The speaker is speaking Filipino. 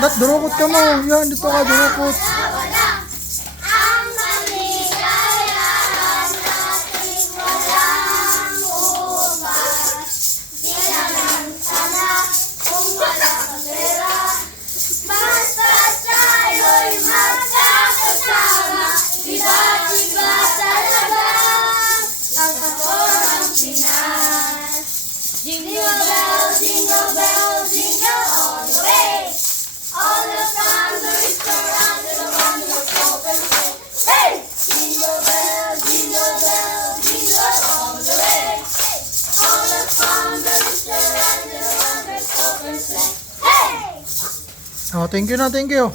Durukot ka mo. Yan, dito ka, durukot. Jingle bell, jingle bell, jingle all the way. All the families around in a wonderful open sleigh. Hey! Jingle bell, jingle all the way. All the families around in a wonderful open sleigh. Hey! Oh, thank you na, thank you.